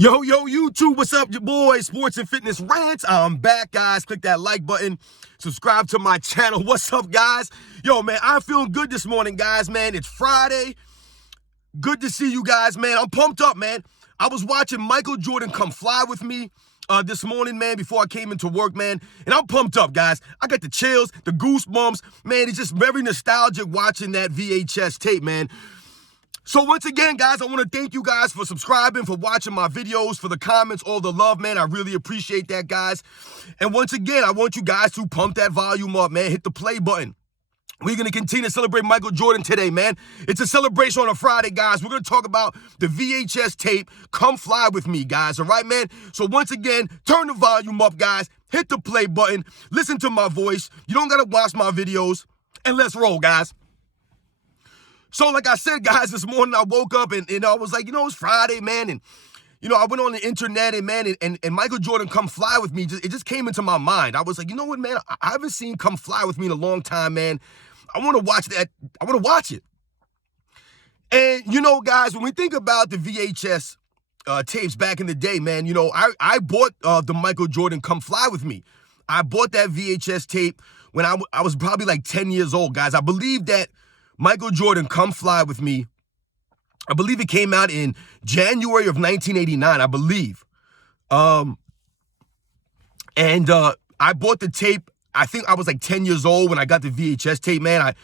Yo, YouTube, what's up, your boy, Sports and Fitness Rants? I'm back, guys. Click that like button. Subscribe to my channel. What's up, guys? Yo, man, I'm feeling good this morning, guys, man. It's Friday. Good to see you guys, man. I'm pumped up, man. I was watching Michael Jordan Come Fly With Me this morning, man, before I came into work, man. And I'm pumped up, guys. I got the chills, the goosebumps. Man, it's just very nostalgic watching that VHS tape, man. So once again, guys, I want to thank you guys for subscribing, for watching my videos, for the comments, all the love, man. I really appreciate that, guys. And once again, I want you guys to pump that volume up, man. Hit the play button. We're going to continue to celebrate Michael Jordan today, man. It's a celebration on a Friday, guys. We're going to talk about the VHS tape, Come Fly With Me, guys, all right, man? So once again, turn the volume up, guys. Hit the play button. Listen to my voice. You don't got to watch my videos. And let's roll, guys. So like I said, guys, this morning I woke up and I was like, it's Friday, man. And, I went on the internet and, man, and Michael Jordan Come Fly With Me, it just came into my mind. I was like, you know what, man? I haven't seen Come Fly With Me in a long time, man. I want to watch that. I want to watch it. And, guys, when we think about the VHS tapes back in the day, man, I bought the Michael Jordan Come Fly With Me. I bought that VHS tape when I was probably like 10 years old, guys. I believe that Michael Jordan Come Fly With Me, I believe it came out in January of 1989, I believe. I bought the tape. I think I was like 10 years old when I got the VHS tape, man.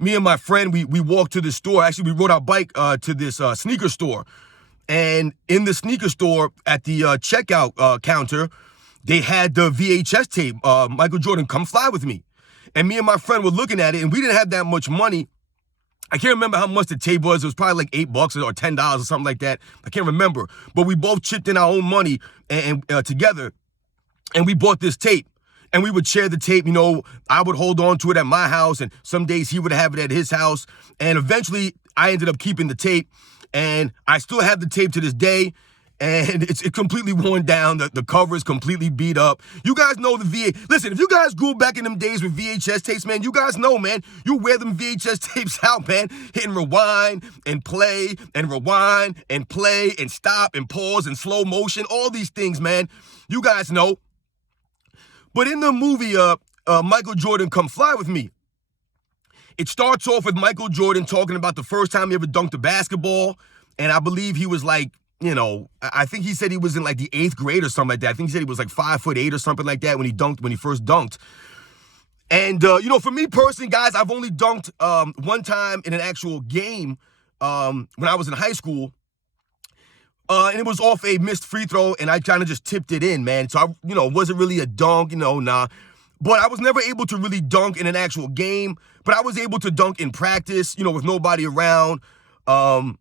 Me and my friend, we walked to the store. Actually, we rode our bike to this sneaker store. And in the sneaker store, at the checkout counter, they had the VHS tape, Michael Jordan Come Fly With Me. And me and my friend were looking at it, and we didn't have that much money. I can't remember how much the tape was. It was probably like $8 or $10 or something like that. I can't remember. But we both chipped in our own money and together, and we bought this tape. And we would share the tape. I would hold on to it at my house, and some days he would have it at his house. And eventually, I ended up keeping the tape, and I still have the tape to this day. And it's completely worn down. The cover is completely beat up. You guys know the Listen, if you guys grew back in them days with VHS tapes, man, you guys know, man, you wear them VHS tapes out, man, hitting rewind and play and rewind and play and stop and pause and slow motion, all these things, man. You guys know. But in the movie, Michael Jordan Come Fly With Me, it starts off with Michael Jordan talking about the first time he ever dunked a basketball. And I believe he was like, I think he said he was in like the 8th grade or something like that. I think he said he was like 5'8" or something like that when he first dunked. And, for me personally, guys, I've only dunked one time in an actual game when I was in high school. And it was off a missed free throw, and I kind of just tipped it in, man. So, it wasn't really a dunk, nah. But I was never able to really dunk in an actual game. But I was able to dunk in practice, with nobody around. But,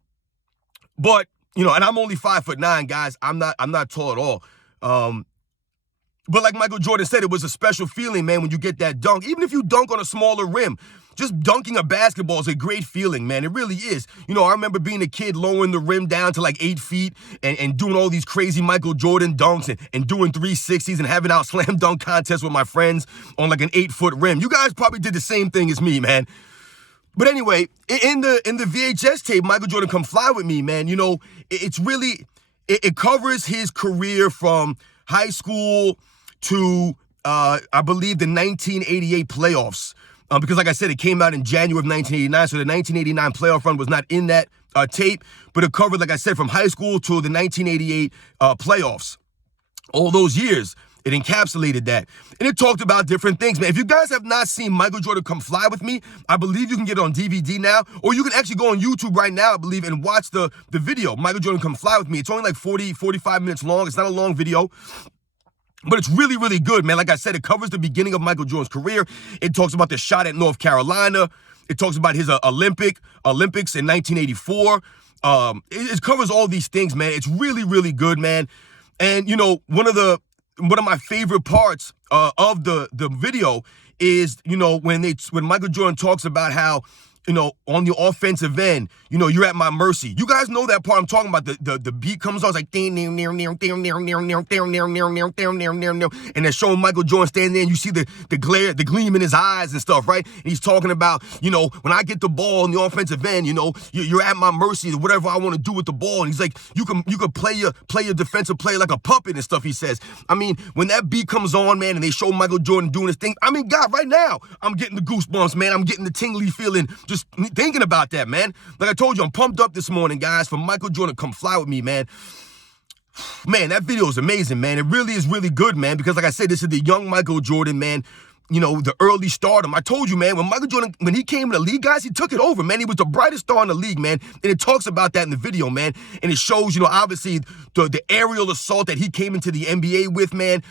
and I'm only 5'9", guys. I'm not tall at all. But like Michael Jordan said, it was a special feeling, man, when you get that dunk. Even if you dunk on a smaller rim, just dunking a basketball is a great feeling, man. It really is. I remember being a kid lowering the rim down to like 8 feet and doing all these crazy Michael Jordan dunks and doing 360s and having out slam dunk contests with my friends on like an 8-foot rim. You guys probably did the same thing as me, man. But anyway, in the VHS tape, Michael Jordan Come Fly With Me, man, it's really, it covers his career from high school to, I believe, the 1988 playoffs. Because like I said, it came out in January of 1989, so the 1989 playoff run was not in that tape, but it covered, like I said, from high school to the 1988 playoffs. All those years, it encapsulated that. And it talked about different things, man. If you guys have not seen Michael Jordan Come Fly With Me, I believe you can get it on DVD now, or you can actually go on YouTube right now, I believe, and watch the video, Michael Jordan Come Fly With Me. It's only like 45 minutes long. It's not a long video. But it's really, really good, man. Like I said, it covers the beginning of Michael Jordan's career. It talks about the shot at North Carolina. It talks about his Olympics in 1984. It covers all these things, man. It's really, really good, man. And, one of my favorite parts of the video is, when Michael Jordan talks about how on the offensive end, you're at my mercy. You guys know that part I'm talking about. The beat comes on, it's like and they're showing Michael Jordan standing there, and you see the glare, the gleam in his eyes and stuff, right? And he's talking about, when I get the ball on the offensive end, you're at my mercy, whatever I want to do with the ball. And he's like, you can play your defensive player like a puppet and stuff, he says. I mean, when that beat comes on, man, and they show Michael Jordan doing his thing, I mean, God, right now, I'm getting the goosebumps, man. I'm getting the tingly feeling just thinking about that, man. Like I told you, I'm pumped up this morning, guys, for Michael Jordan to come fly with me, man. Man, that video is amazing, man. It really is really good, man, because like I said, this is the young Michael Jordan, man. The early stardom. I told you, man, when Michael Jordan, when he came in the league, guys, he took it over, man. He was the brightest star in the league, man. And it talks about that in the video, man. And it shows, obviously, the aerial assault that he came into the NBA with, man.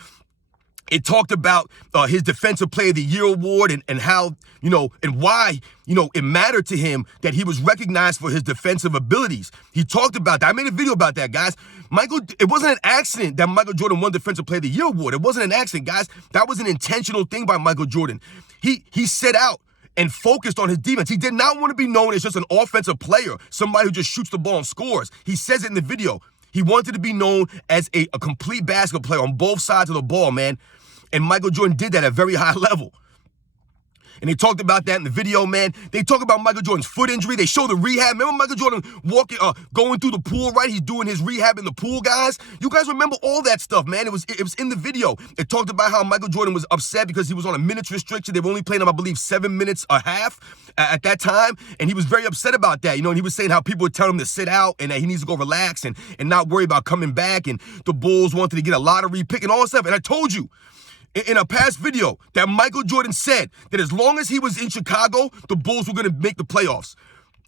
It talked about his Defensive Player of the Year award and how, and why, it mattered to him that he was recognized for his defensive abilities. He talked about that. I made a video about that, guys. It wasn't an accident that Michael Jordan won Defensive Player of the Year award. It wasn't an accident, guys. That was an intentional thing by Michael Jordan. He set out and focused on his defense. He did not want to be known as just an offensive player, somebody who just shoots the ball and scores. He says it in the video. He wanted to be known as a complete basketball player on both sides of the ball, man. And Michael Jordan did that at a very high level. And they talked about that in the video, man. They talk about Michael Jordan's foot injury. They show the rehab. Remember Michael Jordan going through the pool, right? He's doing his rehab in the pool, guys. You guys remember all that stuff, man. It was in the video. It talked about how Michael Jordan was upset because he was on a minutes restriction. They were only playing him, I believe, 7 minutes a half at that time. And he was very upset about that, and he was saying how people would tell him to sit out and that he needs to go relax and not worry about coming back. And the Bulls wanted to get a lottery pick and all that stuff. And I told you, in a past video, that Michael Jordan said that as long as he was in Chicago, the Bulls were going to make the playoffs.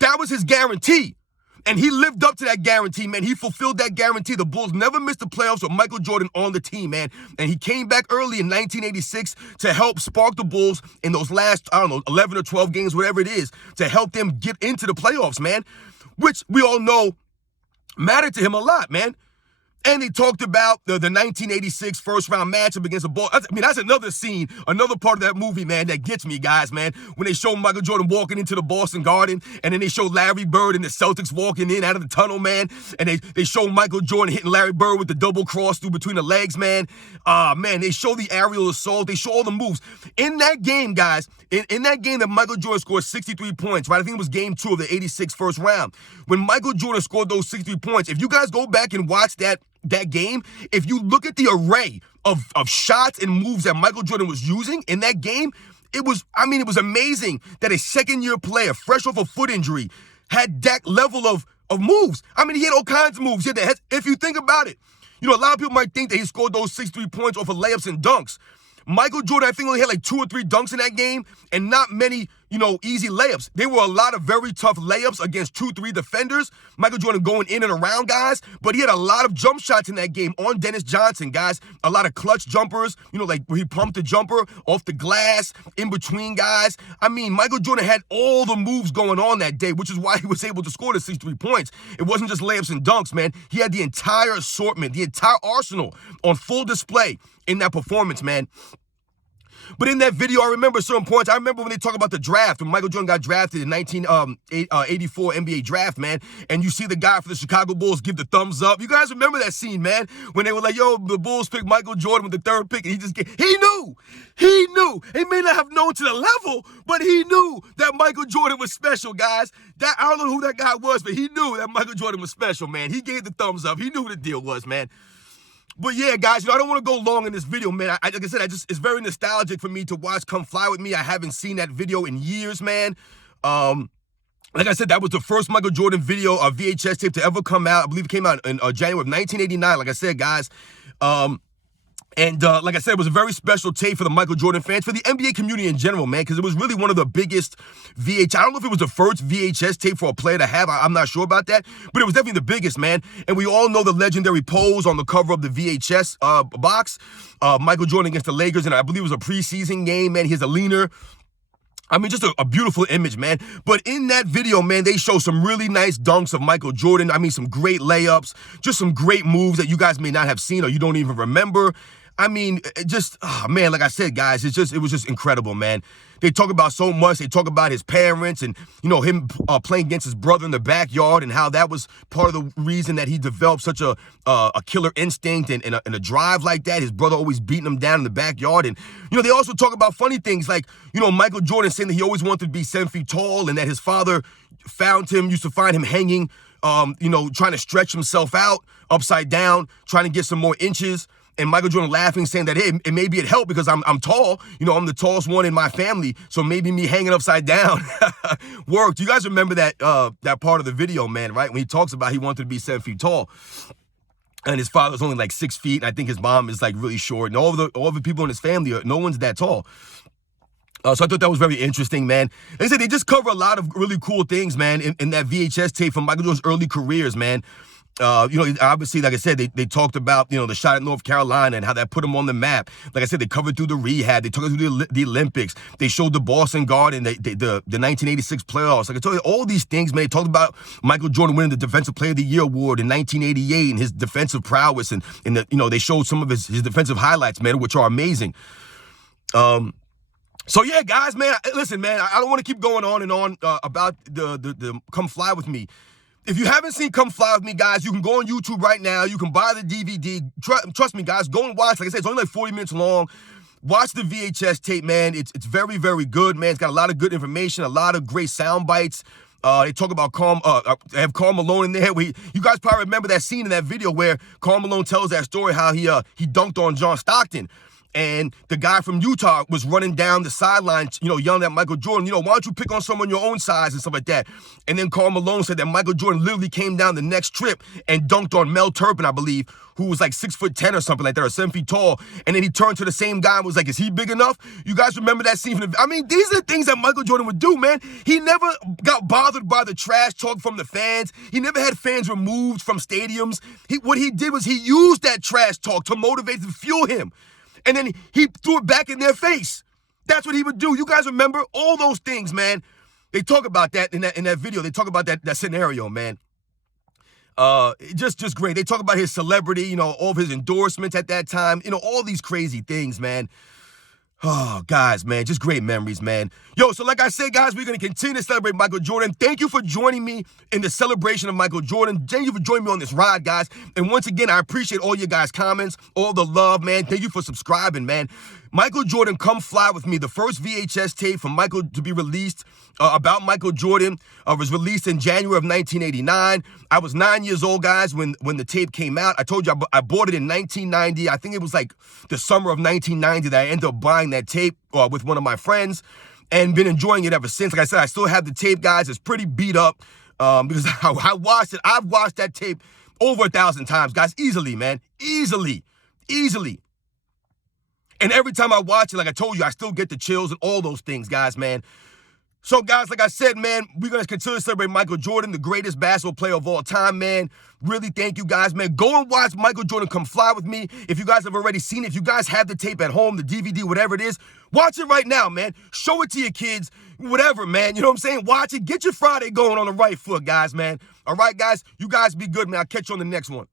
That was his guarantee. And he lived up to that guarantee, man. He fulfilled that guarantee. The Bulls never missed the playoffs with Michael Jordan on the team, man. And he came back early in 1986 to help spark the Bulls in those last, 11 or 12 games, whatever it is, to help them get into the playoffs, man, which we all know mattered to him a lot, man. And they talked about the 1986 first-round matchup against the Bulls. I mean, that's another scene, another part of that movie, man, that gets me, guys, man. When they show Michael Jordan walking into the Boston Garden, and then they show Larry Bird and the Celtics walking in out of the tunnel, man. And they show Michael Jordan hitting Larry Bird with the double cross through between the legs, man. Man, they show the aerial assault. They show all the moves. In that game, guys, in that game that Michael Jordan scored 63 points, right? I think it was game 2 of the 86 first round. When Michael Jordan scored those 63 points, if you guys go back and watch that game, if you look at the array of shots and moves that Michael Jordan was using in that game, it was amazing that a second-year player, fresh off a foot injury, had that level of moves. I mean, he had all kinds of moves. If you think about it, a lot of people might think that he scored those 63 points off of layups and dunks. Michael Jordan, I think, only had like 2 or 3 dunks in that game and not many, easy layups. There were a lot of very tough layups against 2-3 defenders. Michael Jordan going in and around guys, but he had a lot of jump shots in that game on Dennis Johnson, guys. A lot of clutch jumpers, like where he pumped the jumper off the glass, in between guys. I mean, Michael Jordan had all the moves going on that day, which is why he was able to score the 63 points. It wasn't just layups and dunks, man. He had the entire assortment, the entire arsenal on full display in that performance, man. But in that video, I remember certain points. I remember when they talk about the draft, when Michael Jordan got drafted in 1984 NBA draft, man, and you see the guy for the Chicago Bulls give the thumbs up. You guys remember that scene, man, when they were like, yo, the Bulls picked Michael Jordan with the 3rd pick, and he knew. He may not have known to the level, but he knew that Michael Jordan was special, guys. I don't know who that guy was, but he knew that Michael Jordan was special, man. He gave the thumbs up. He knew who the deal was, man. But yeah, guys, I don't want to go long in this video, man. Like I said, it's very nostalgic for me to watch Come Fly With Me. I haven't seen that video in years, man. Like I said, that was the first Michael Jordan video, VHS tape to ever come out. I believe it came out in January of 1989, like I said, guys. Like I said, it was a very special tape for the Michael Jordan fans, for the NBA community in general, man, because it was really one of the biggest VHS. I don't know if it was the first VHS tape for a player to have. I'm not sure about that, but it was definitely the biggest, man. And we all know the legendary pose on the cover of the VHS box. Michael Jordan against the Lakers, and I believe it was a preseason game, man. He's a leaner. I mean, just a beautiful image, man. But in that video, man, they show some really nice dunks of Michael Jordan. I mean, some great layups, just some great moves that you guys may not have seen or you don't even remember. I mean, man, like I said, guys, it was just incredible, man. They talk about so much. They talk about his parents and, him playing against his brother in the backyard and how that was part of the reason that he developed such a killer instinct and a drive like that. His brother always beating him down in the backyard. And, they also talk about funny things like, Michael Jordan saying that he always wanted to be 7 feet tall and that his father used to find him hanging, trying to stretch himself out upside down, trying to get some more inches. And Michael Jordan laughing, saying that, hey, maybe it helped because I'm tall. I'm the tallest one in my family, so maybe me hanging upside down worked. You guys remember that part of the video, man, right? When he talks about he wanted to be 7 feet tall. And his father's only like 6 feet, and I think his mom is like really short. And all the people in his family, no one's that tall. So I thought that was very interesting, man. Like I said, they just cover a lot of really cool things, man, in that VHS tape from Michael Jordan's early careers, man. Obviously, like I said, they talked about, the shot at North Carolina and how that put him on the map. Like I said, they covered through the rehab. They took it through the Olympics. They showed the Boston Garden, the 1986 playoffs. Like I told you, all these things, man. They talked about Michael Jordan winning the Defensive Player of the Year award in 1988 and his defensive prowess. And they showed some of his defensive highlights, man, which are amazing. So yeah, guys, man, listen, man, I don't want to keep going on and on about the Come Fly With Me. If you haven't seen Come Fly With Me, guys, you can go on YouTube right now. You can buy the DVD. Trust me, guys, go and watch. Like I said, it's only like 40 minutes long. Watch the VHS tape, man. It's very, very good, man. It's got a lot of good information, a lot of great sound bites. They talk about they have Karl Malone in there. You guys probably remember that scene in that video where Karl Malone tells that story how he dunked on John Stockton. And the guy from Utah was running down the sideline, yelling at Michael Jordan, why don't you pick on someone your own size and stuff like that. And then Karl Malone said that Michael Jordan literally came down the next trip and dunked on Mel Turpin, I believe, who was like 6'10" or something like that, or 7 feet tall. And then he turned to the same guy and was like, is he big enough? You guys remember that scene? These are the things that Michael Jordan would do, man. He never got bothered by the trash talk from the fans. He never had fans removed from stadiums. What he did was he used that trash talk to motivate and fuel him. And then he threw it back in their face. That's what he would do. You guys remember all those things, man. They talk about that in that video. They talk about that scenario, man. Just great. They talk about his celebrity, all of his endorsements at that time, all these crazy things, man. Oh, guys, man, just great memories, man. Yo, so like I said, guys, we're going to continue to celebrate Michael Jordan. Thank you for joining me in the celebration of Michael Jordan. Thank you for joining me on this ride, guys. And once again, I appreciate all your guys' comments, all the love, man. Thank you for subscribing, man. Michael Jordan, Come Fly With Me, the first VHS tape from Michael to be released about Michael Jordan was released in January of 1989. I was 9 years old, guys, when the tape came out. I told you I bought it in 1990. I think it was like the summer of 1990 that I ended up buying that tape with one of my friends and been enjoying it ever since. Like I said, I still have the tape, guys. It's pretty beat up because I watched it. I've watched that tape over 1,000 times, guys. Easily, man. Easily. And every time I watch it, like I told you, I still get the chills and all those things, guys, man. So, guys, like I said, man, we're going to continue to celebrate Michael Jordan, the greatest basketball player of all time, man. Really thank you, guys, man. Go and watch Michael Jordan Come Fly With Me. If you guys have already seen it, if you guys have the tape at home, the DVD, whatever it is, watch it right now, man. Show it to your kids, whatever, man. You know what I'm saying? Watch it. Get your Friday going on the right foot, guys, man. All right, guys? You guys be good, man. I'll catch you on the next one.